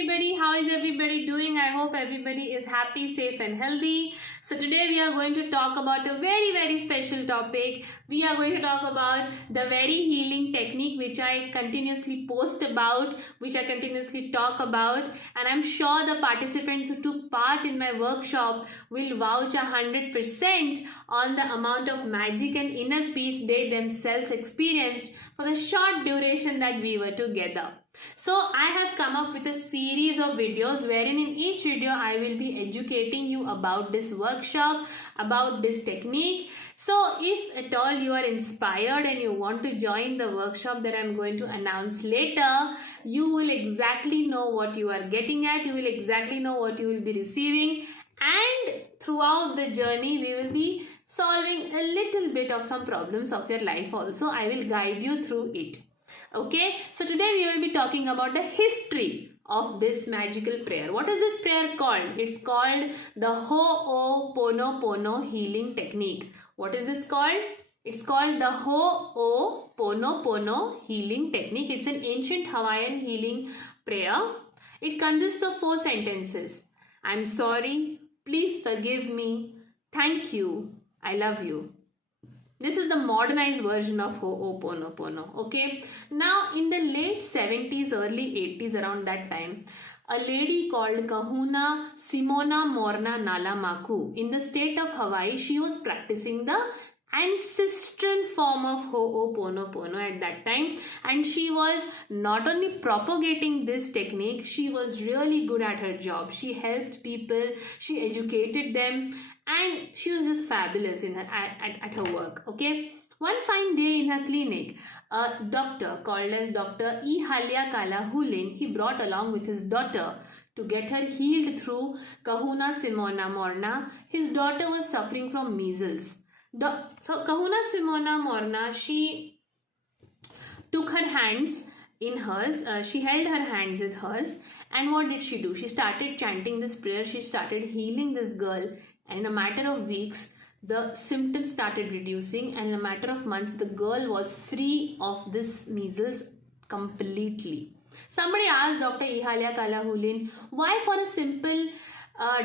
everybody. How is everybody doing? I hope everybody is happy, safe and healthy. So today we are going to talk about a very special topic. We are going to talk about the very healing technique which I continuously post about, which I continuously talk about, and I'm sure the participants who took part in my workshop will vouch 100% on the amount of magic and inner peace they themselves experienced for the short duration that we were together. So I have come up with a series of videos wherein in each video I will be educating you about this workshop, about this technique. So if at all you are inspired and you want to join the workshop that I am going to announce later, you will exactly know what you are getting at, you will exactly know what you will be receiving, and throughout the journey we will be solving a little bit of some problems of your life also. I will guide you through it. Okay, so today we will be talking about the history of this magical prayer. What is this prayer called? It's called the Ho-o-ponopono healing technique. What is this called? It's called the Ho-o-ponopono healing technique. It's an ancient Hawaiian healing prayer. It consists of 4 sentences. I'm sorry, please forgive me, thank you, I love you. This is the modernized version of Ho-o-ponopono. Okay. Now in the late 70s, early 80s, around that time, a lady called Kahuna Simona Morna Nalamaku in the state of Hawaii, she was practicing the ancestral form of Ho-o-ponopono at that time, and she was not only propagating this technique, she was really good at her job. She helped people, she educated them, and she was just fabulous in her at her work. Okay, one fine day in her clinic, a doctor called as Dr. Ihalia Kalahulin, he brought along with his daughter to get her healed through Kahuna Simona Morna. His daughter was suffering from measles. So Kahuna Simona Morna, she took her hands in hers, she held her hands with hers, and what did she do? She started chanting this prayer, she started healing this girl, and in a matter of weeks the symptoms started reducing, and in a matter of months the girl was free of this measles completely. Somebody asked Dr. Ihalia Kalahulin, why for a simple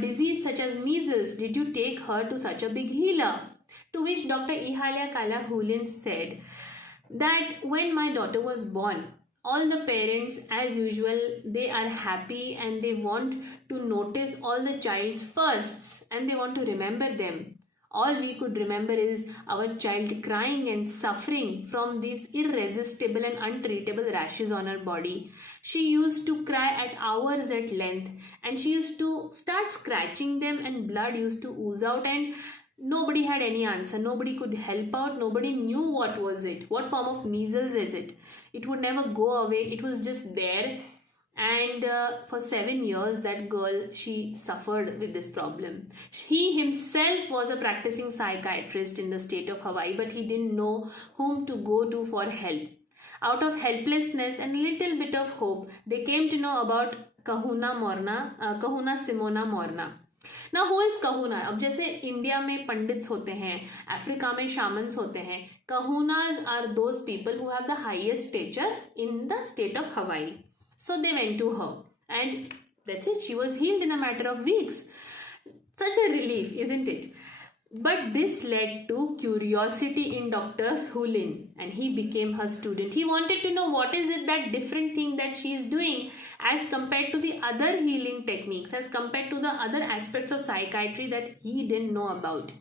disease such as measles did you take her to such a big healer? To which Dr. Ihalia Kalahulin said that when my daughter was born, all the parents as usual, they are happy and they want to notice all the child's firsts and they want to remember them. All we could remember is our child crying and suffering from these irresistible and untreatable rashes on her body. She used to cry at hours at length, and she used to start scratching them and blood used to ooze out, and nobody had any answer. Nobody could help out. Nobody knew what was it. What form of measles is it? It would never go away. It was just there. And for 7 years, that girl, she suffered with this problem. He himself was a practicing psychiatrist in the state of Hawaii, but he didn't know whom to go to for help. Out of helplessness and a little bit of hope, they came to know about Kahuna Simona Morna. Now who is Kahuna? अब जैसे India में pandits होते हैं, Africa में shamans होते हैं, Kahunas are those people who have the highest stature in the state of Hawaii. So they went to her and that's it. She was healed in a matter of weeks. Such a relief, isn't it? But this led to curiosity in Dr. Hulin and he became her student. He wanted to know what is it, that different thing that she is doing as compared to the other healing techniques, as compared to the other aspects of psychiatry that he didn't know about.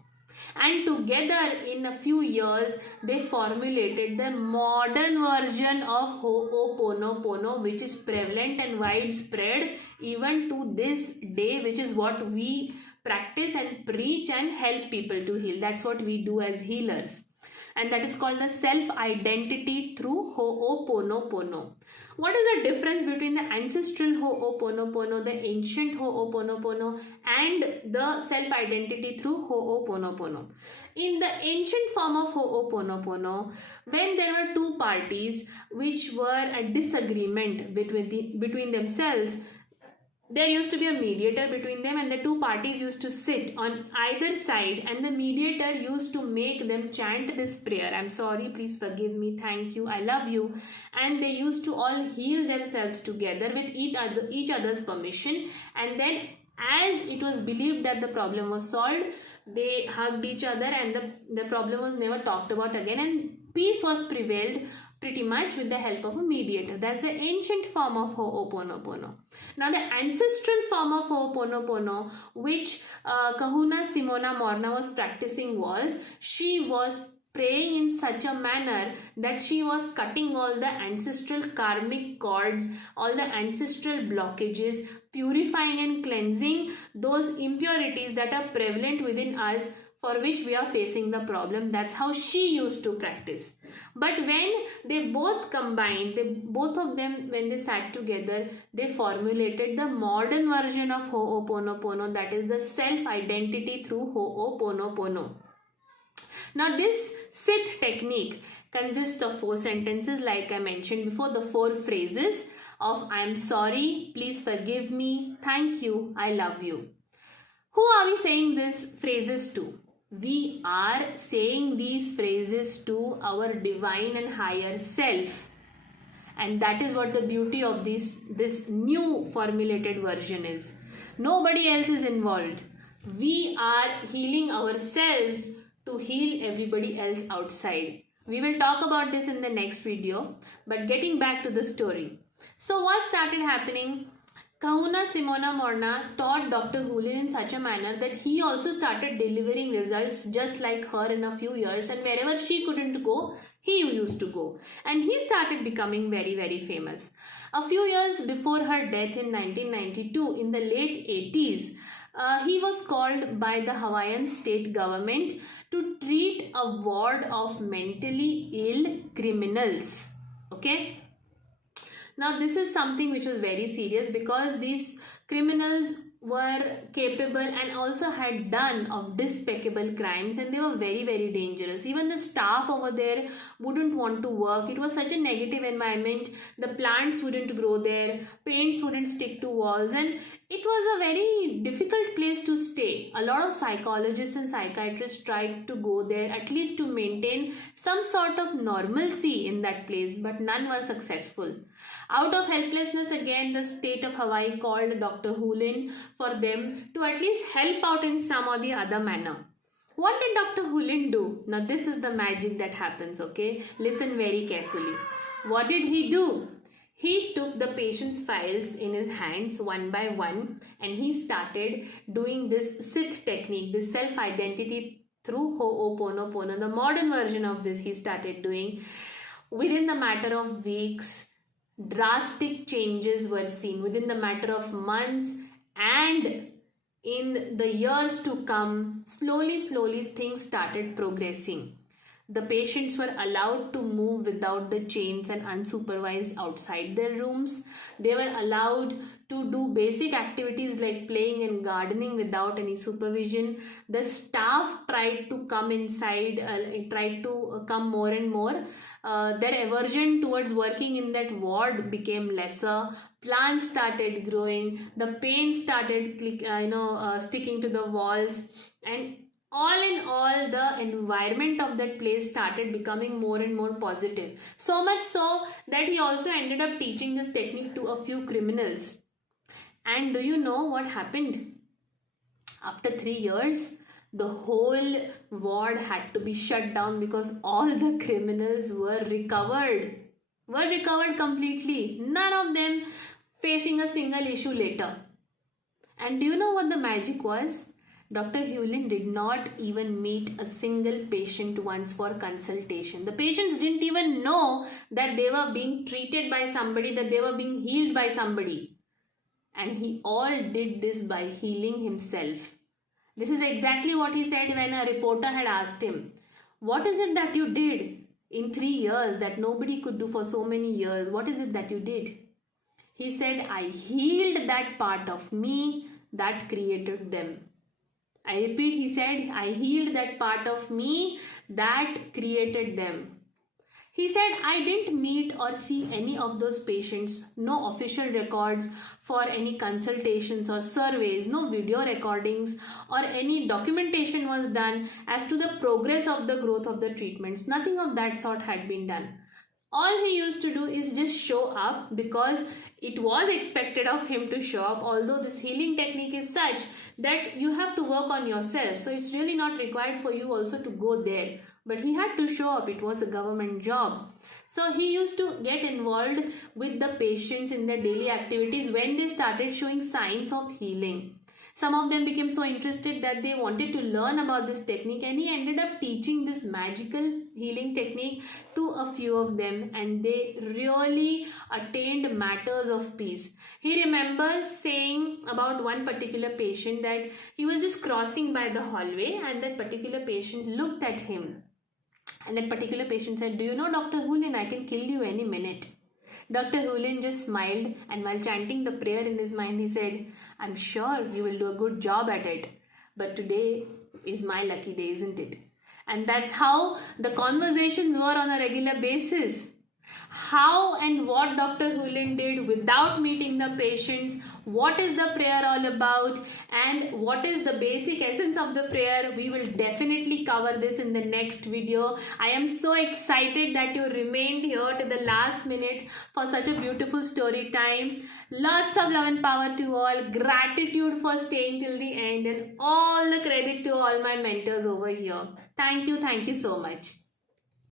And together in a few years they formulated the modern version of Ho-o-ponopono, which is prevalent and widespread even to this day, which is what we practice and preach and help people to heal. That's what we do as healers. And that is called the self-identity through Ho-o-ponopono. What is the difference between the ancestral Ho-o-ponopono, the ancient Ho-o-ponopono, and the self-identity through Ho-o-ponopono? In the ancient form of Ho-o-ponopono, when there were 2 parties which were at disagreement between themselves, there used to be a mediator between them, and the two parties used to sit on either side, and the mediator used to make them chant this prayer: I'm sorry, please forgive me, thank you, I love you. And they used to all heal themselves together with each other's permission. And then, as it was believed that the problem was solved, they hugged each other, and the problem was never talked about again, and peace was prevailed pretty much with the help of a mediator. That's the ancient form of Ho-o-ponopono. Now, the ancestral form of Ho-o-ponopono, which Kahuna Simona Morna was practicing, was she was praying in such a manner that she was cutting all the ancestral karmic cords, all the ancestral blockages, purifying and cleansing those impurities that are prevalent within us, for which we are facing the problem. That's how she used to practice. But when they both combined, both of them, when they sat together, they formulated the modern version of Ho-o-ponopono, that is the self-identity through Ho-o-ponopono. Now, this Sith technique consists of 4 sentences, like I mentioned before, the 4 phrases of I'm sorry, please forgive me, thank you, I love you. Who are we saying these phrases to? We are saying these phrases to our divine and higher self. And that is what the beauty of this new formulated version is. Nobody else is involved. We are healing ourselves to heal everybody else outside. We will talk about this in the next video. But getting back to the story. So what started happening? Kahuna Simona Morna taught Dr. Hulin in such a manner that he also started delivering results just like her in a few years, and wherever she couldn't go, he used to go. And he started becoming very, very famous. A few years before her death in 1992, in the late 80s, he was called by the Hawaiian state government to treat a ward of mentally ill criminals. Okay? Now, this is something which was very serious, because these criminals were capable and also had done of despicable crimes, and they were very, very dangerous. Even the staff over there wouldn't want to work. It was such a negative environment. The plants wouldn't grow there, paints wouldn't stick to walls, and it was a very difficult place to stay. A lot of psychologists and psychiatrists tried to go there, at least to maintain some sort of normalcy in that place, but none were successful. Out of helplessness, again, the state of Hawaii called Dr. Hulin for them to at least help out in some or the other manner. What did Dr. Hulin do? Now, this is the magic that happens, okay? Listen very carefully. What did he do? He took the patient's files in his hands one by one, and he started doing this Sith technique, this self-identity through Ho-o-ponopono. The modern version of this he started doing. Within the matter of weeks, drastic changes were seen. Within the matter of months and in the years to come, slowly things started progressing. The patients were allowed to move without the chains and unsupervised outside their rooms. They were allowed to do basic activities like playing and gardening without any supervision. The staff tried to come inside, tried to come more and more. Their aversion towards working in that ward became lesser. Plants started growing. The paint started sticking to the walls, and all in all, the environment of that place started becoming more and more positive. So much so that he also ended up teaching this technique to a few criminals. And do you know what happened? After 3 years, the whole ward had to be shut down because all the criminals were recovered. Were recovered completely. None of them facing a single issue later. And do you know what the magic was? Dr. Hulin did not even meet a single patient once for consultation. The patients didn't even know that they were being treated by somebody, that they were being healed by somebody. And he all did this by healing himself. This is exactly what he said when a reporter had asked him, "What is it that you did in 3 years that nobody could do for so many years? What is it that you did?" He said, "I healed that part of me that created them." I repeat, he said, "I healed that part of me that created them." He said, I didn't meet or see any of those patients, no official records for any consultations or surveys, no video recordings or any documentation was done as to the progress of the growth of the treatments. Nothing of that sort had been done. All he used to do is just show up because it was expected of him to show up, although this healing technique is such that you have to work on yourself. So it's really not required for you also to go there. But he had to show up. It was a government job. So he used to get involved with the patients in their daily activities when they started showing signs of healing. Some of them became so interested that they wanted to learn about this technique, and he ended up teaching this magical healing technique to a few of them, and they really attained matters of peace. He remembers saying about one particular patient that he was just crossing by the hallway and that particular patient looked at him. And that particular patient said, do you know, Dr. Hulin, I can kill you any minute. Dr. Hulin just smiled, and while chanting the prayer in his mind, he said, I'm sure you will do a good job at it. But today is my lucky day, isn't it? And that's how the conversations were on a regular basis. How and what Dr. Hulin did without meeting the patients, what is the prayer all about, and what is the basic essence of the prayer, we will definitely cover this in the next video. I am so excited that you remained here to the last minute for such a beautiful story time. Lots of love and power to all. Gratitude for staying till the end, and all the credit to all my mentors over here. Thank you so much.